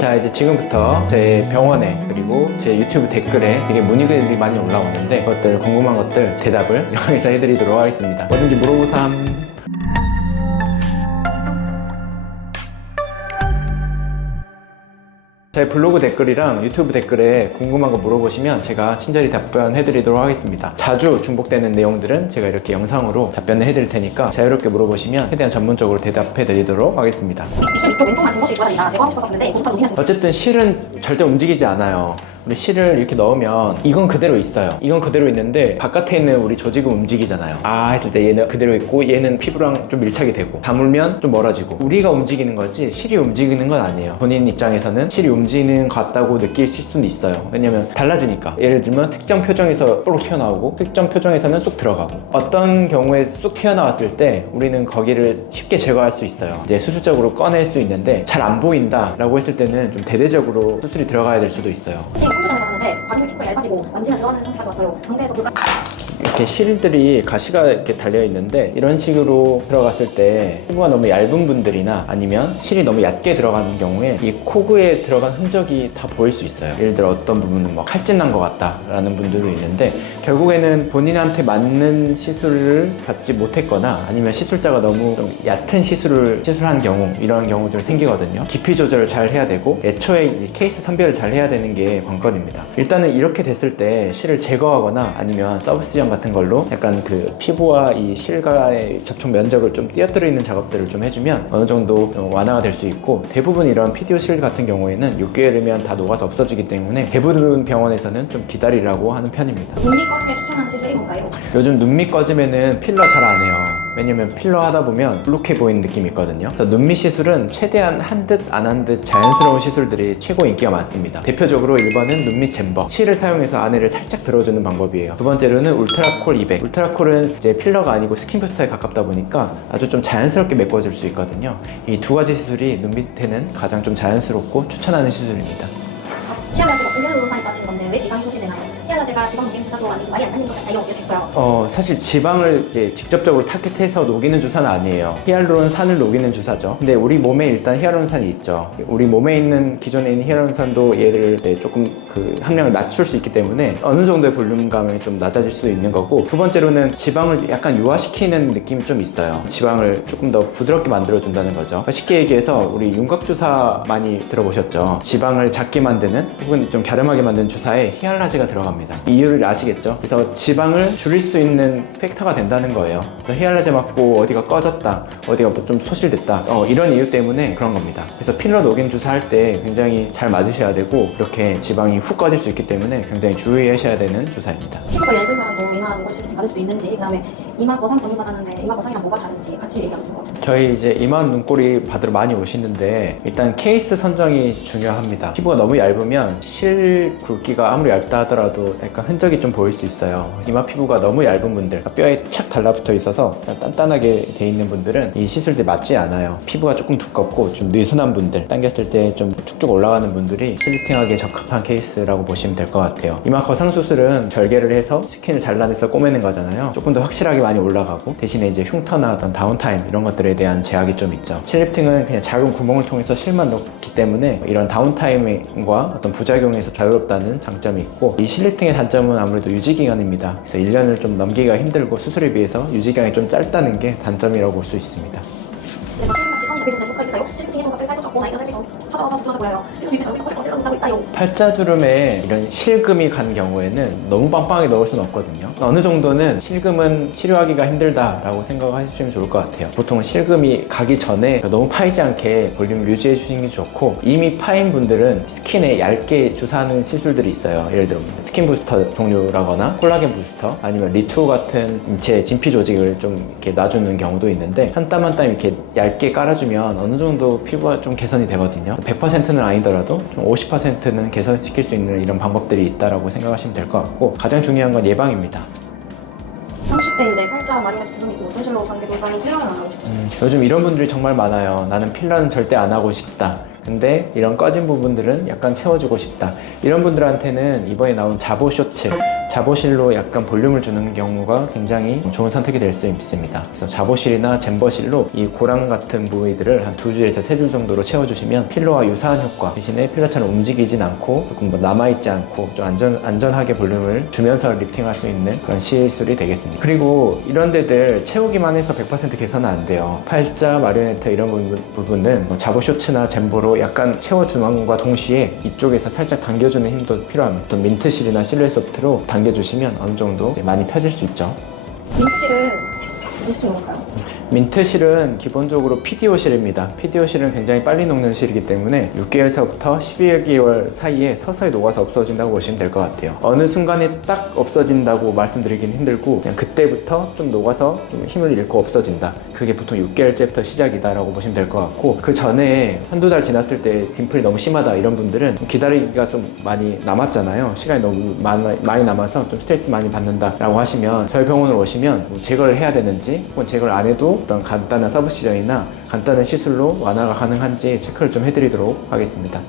자, 이제 지금부터 제 병원에 그리고 제 유튜브 댓글에 되게 문의글이 많이 올라오는데 그것들 궁금한 것들 대답을 여기서 해드리도록 하겠습니다. 뭐든지 물어보삼. 제 블로그 댓글이랑 유튜브 댓글에 궁금한 거 물어보시면 제가 친절히 답변해 드리도록 하겠습니다. 자주 중복되는 내용들은 제가 이렇게 영상으로 답변을 해 드릴 테니까 자유롭게 물어보시면 최대한 전문적으로 대답해 드리도록 하겠습니다. 이쪽 왼쪽만 진 것이 있거든요. 제거하고 싶었는데 고속도로 논의는 어쨌든 실은 절대 움직이지 않아요. 우리 실을 이렇게 넣으면 이건 그대로 있어요. 이건 그대로 있는데 바깥에 있는 우리 조직은 움직이잖아요. 아 했을 때 얘는 그대로 있고 얘는 피부랑 좀 밀착이 되고 다물면 좀 멀어지고 우리가 움직이는 거지 실이 움직이는 건 아니에요. 본인 입장에서는 실이 움직이는 것 같다고 느끼실 수는 있어요. 왜냐면 달라지니까. 예를 들면 특정 표정에서 뽀록 튀어나오고 특정 표정에서는 쑥 들어가고 어떤 경우에 쑥 튀어나왔을 때 우리는 거기를 쉽게 제거할 수 있어요. 이제 수술적으로 꺼낼 수 있는데 잘 안 보인다 라고 했을 때는 좀 대대적으로 수술이 들어가야 될 수도 있어요. 선수 전에 봤는데 바디 피부가 얇아지고 만지면 들어가는 상태가 좋았어요. 상태에서 그 이렇게 실들이 가시가 이렇게 달려 있는데 이런 식으로 들어갔을 때 피부가 너무 얇은 분들이나 아니면 실이 너무 얕게 들어가는 경우에 이 코그에 들어간 흔적이 다 보일 수 있어요. 예를 들어 어떤 부분은 뭐 칼집 난 것 같다 라는 분들도 있는데 결국에는 본인한테 맞는 시술을 받지 못했거나 아니면 시술자가 너무 좀 얕은 시술을 시술한 경우 이런 경우들 생기거든요. 깊이 조절을 잘 해야 되고 애초에 이 케이스 선별을 잘 해야 되는 게 관건입니다. 일단은 이렇게 됐을 때 실을 제거하거나 아니면 서브시전 같은 걸로 약간 그 피부와 이 실과의 접촉 면적을 좀 띄어뜨리는 작업들을 좀 해주면 어느 정도 완화가 될 수 있고 대부분 이런 PDO 실 같은 경우에는 6개월이면 다 녹아서 없어지기 때문에 대부분 병원에서는 좀 기다리라고 하는 편입니다. 눈이 꺼지게 추천하는 시술이 뭔가요? 요즘 눈밑 꺼짐에는 필러 잘 안 해요. 왜냐면 필러 하다 보면 블록해 보이는 느낌이 있거든요. 그래서 눈밑 시술은 최대한 한 듯 안 한 듯 자연스러운 시술들이 최고 인기가 많습니다. 대표적으로 1번은 눈밑 챔버 실을 사용해서 안에를 살짝 들어주는 방법이에요. 두 번째로는 울트라콜 200 울트라콜은 이제 필러가 아니고 스킨 부스터에 가깝다 보니까 아주 좀 자연스럽게 메꿔줄 수 있거든요. 이 두 가지 시술이 눈밑에는 가장 좀 자연스럽고 추천하는 시술입니다. 히알라제가 분열 노상에 빠지는 건데 왜 지방이 소진되나요? 히알라제가 지방 녹임 주사도 아니고 말이 안 되는 것 같아요. 이렇게 했어요. 사실 지방을 이제 직접적으로 타겟해서 녹이는 주사는 아니에요. 히알루론산을 녹이는 주사죠. 근데 우리 몸에 일단 히알루론산이 있죠. 우리 몸에 있는 기존에 있는 히알루론산도 얘를 조금 그 함량을 낮출 수 있기 때문에 어느 정도의 볼륨감이 좀 낮아질 수 있는 거고 두 번째로는 지방을 약간 유화시키는 느낌이 좀 있어요. 지방을 조금 더 부드럽게 만들어준다는 거죠. 그러니까 쉽게 얘기해서 우리 윤곽주사 많이 들어보셨죠? 지방을 작게 만드는 혹은 좀 갸름하게 만드는 주사에 히알라제가 들어갑니다. 이유를 아시겠죠? 그래서 지방을 줄일 수 있는 팩터가 된다는 거예요. 그래서 히알라제 맞고 어디가 꺼졌다, 어디가 뭐 좀 소실됐다 이런 이유 때문에 그런 겁니다. 그래서 필러 녹임 주사 할 때 굉장히 잘 맞으셔야 되고 이렇게 지방이 훅 꺼질 수 있기 때문에 굉장히 주의하셔야 되는 주사입니다. 피부가 얇은 사람도 이마 눈꼬시 이렇게 받을 수 있는지 그다음에 이마 거상 전문 받았는데 이마 거상이랑 뭐가 다른지 같이 얘기하면 좋을 것 같아요. 저희 이제 이마 눈꼬리 받으러 많이 오시는데 일단 케이스 선정이 중요합니다. 피부가 너무 얇으면 실 굵기가 아무리 얇다 하더라도 약간 흔적이 좀 보일 수 있어요. 이마 피부가 너무 얇은 분들, 뼈에 착 달라붙어 있어서 단단하게 돼 있는 분들은 이 시술들이 맞지 않아요. 피부가 조금 두껍고 좀 느슨한 분들, 당겼을 때 좀 쭉쭉 올라가는 분들이 슬리팅하기에 적합한 케이스라고 보시면 될 것 같아요. 이마 거상 수술은 절개를 해서 스킨을 잘라내서 꼬매는 거잖아요. 조금 더 확실하게 많이 올라가고 대신에 이제 흉터나 어떤 다운타임 이런 것들에 대한 제약이 좀 있죠. 실리프팅은 그냥 작은 구멍을 통해서 실만 넣기 때문에 이런 다운타임과 어떤 부작용에서 자유롭다는 장점이 있고 이 실리프팅의 단점은 아무래도 유지기간입니다. 그래서 1년을 좀 넘기기가 힘들고 수술에 비해서 유지기간이 좀 짧다는 게 단점이라고 볼 수 있습니다. 그래서 실리프팅 지방이 잡히는 효과가 있어요. 실리프팅 해서 살도 쪘고 나이가 살도 쳐들어가서 부풀어져 보여요. 그리고 주변에 얼굴이 커지고 내려온다고 있다요. 팔자주름에 이런 실금이 간 경우에는 너무 빵빵하게 넣을 수는 없거든요. 어느 정도는 실금은 치료하기가 힘들다라고 생각하시면 좋을 것 같아요. 보통 실금이 가기 전에 너무 파이지 않게 볼륨을 유지해 주시는 게 좋고 이미 파인 분들은 스킨에 얇게 주사하는 시술들이 있어요. 예를 들어 스킨 부스터 종류라거나 콜라겐 부스터 아니면 리투 같은 인체 진피 조직을 좀 이렇게 놔주는 경우도 있는데 한 땀 한 땀 이렇게 얇게 깔아주면 어느 정도 피부가 좀 개선이 되거든요. 100%는 아니더라도 좀 50%는 개선시킬 수 있는 이런 방법들이 있다라고 생각하시면 될 것 같고 가장 중요한 건 예방입니다. 30대인데 팔자 많이 주름이 있고 어떤 실로 관계 볼까요? 필요는 안 하고 싶어요. 요즘 이런 분들이 정말 많아요. 나는 필러는 절대 안 하고 싶다. 근데 이런 꺼진 부분들은 약간 채워주고 싶다. 이런 분들한테는 이번에 나온 자보 쇼츠, 자보실로 약간 볼륨을 주는 경우가 굉장히 좋은 선택이 될 수 있습니다. 그래서 자보실이나 잼버실로 이 고랑 같은 부위들을 한 2줄에서 3줄 정도로 채워주시면 필러와 유사한 효과, 대신에 필러처럼 움직이진 않고 조금 뭐 남아있지 않고 좀 안전하게 볼륨을 주면서 리프팅할 수 있는 그런 시술이 되겠습니다. 그리고 이런 데들 채우기만 해서 100% 개선은 안 돼요. 팔자, 마리오네트 이런 부분은 뭐 자보 쇼츠나 잼보로 약간 채워주는 것과 동시에 이쪽에서 살짝 당겨주는 힘도 필요합니다. 또 민트실이나 실루엣 소프트로 당겨주시면 어느 정도 많이 펴질 수 있죠. 민트실은 무슨 좋을까요? 민트실은 기본적으로 PDO실입니다. PDO실은 굉장히 빨리 녹는 실이기 때문에 6개월서부터 12개월 사이에 서서히 녹아서 없어진다고 보시면 될 것 같아요. 어느 순간에 딱 없어진다고 말씀드리긴 힘들고 그냥 그때부터 좀 녹아서 좀 힘을 잃고 없어진다. 그게 보통 6개월째부터 시작이다라고 보시면 될 것 같고, 그 전에 한두 달 지났을 때 딤플이 너무 심하다 이런 분들은 기다리기가 좀 많이 남았잖아요. 시간이 너무 많이 남아서 좀 스트레스 많이 받는다라고 하시면 저희 병원으로 오시면 뭐 제거를 해야 되는지 혹은 제거를 안 해도 어떤 간단한 서브시전이나 간단한 시술로 완화가 가능한지 체크를 좀 해드리도록 하겠습니다.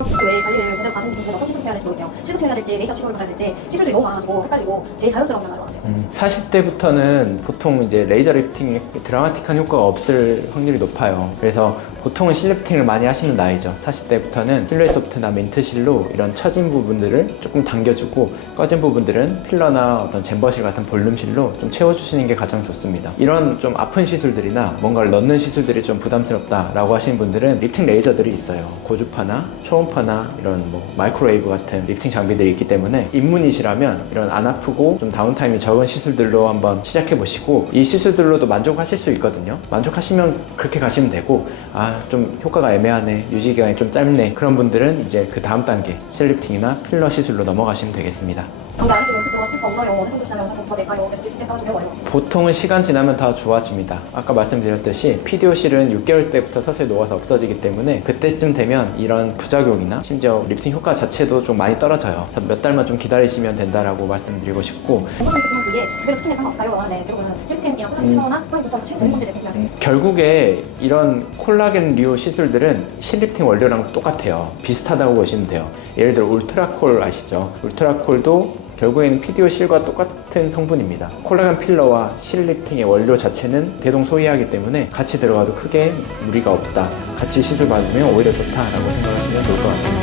왜 관리를 제대로 받은 분들은 어떤 시술을 해야 될지 모르겠어요. 치료를 해야 될지 레이저 치료를 받아야 될지 시술들이 너무 많아지고 헷갈리고 제일 자연스러운 건 나는 것 같아요. 40대부터는 보통 이제 레이저 리프팅에 드라마틱한 효과가 없을 확률이 높아요. 그래서 보통은 실리프팅을 많이 하시는 나이죠. 40대부터는 실루엣 소프트나 민트실로 이런 처진 부분들을 조금 당겨주고 꺼진 부분들은 필러나 어떤 잼버실 같은 볼륨실로 좀 채워주시는 게 가장 좋습니다. 이런 좀 아픈 시술들이나 뭔가를 넣는 시술들이 좀 부담스럽다라고 하시는 분들은 리프팅 레이저들이 있어요. 고주파나 초음파나 이런 뭐 마이크로웨이브 같은 리프팅 장비들이 있기 때문에 입문이시라면 이런 안 아프고 좀 다운타임이 적은 시술들로 한번 시작해 보시고 이 시술들로도 만족하실 수 있거든요. 만족하시면 그렇게 가시면 되고, 좀 효과가 애매하네, 유지기간이 좀 짧네, 그런 분들은 이제 그 다음 단계 실리프팅이나 필러 시술로 넘어가시면 되겠습니다. 근데 아직도 연습 할수 없나요? 어느 정도 지나면 더 될까요? 이때까지 배워요. 보통은 시간 지나면 더 좋아집니다. 아까 말씀드렸듯이 PDO실은 6개월 때부터 서서히 녹아서 없어지기 때문에 그때쯤 되면 이런 부작용이나 심지어 리프팅 효과 자체도 좀 많이 떨어져요. 그래서 몇 달만 좀 기다리시면 된다라고 말씀드리고 싶고, 건강한 뒤에 주변에 스킨에 상관없어요. 네, 그러면 실템이나 콜라겐이나 콜라겐부터 체크 되는 문제를 해결하세요. 결국에 이런 콜라겐류 시술들은 실리프팅 원료랑 똑같아요. 비슷하다고 보시면 돼요. 예를 들어 울트라콜 아시죠? 울트라콜도 결국에는 PDO실과 똑같은 성분입니다. 콜라겐 필러와 실리프팅의 원료 자체는 대동소이하기 때문에 같이 들어가도 크게 무리가 없다. 같이 시술 받으면 오히려 좋다라고 생각하시면 좋을 것 같아요.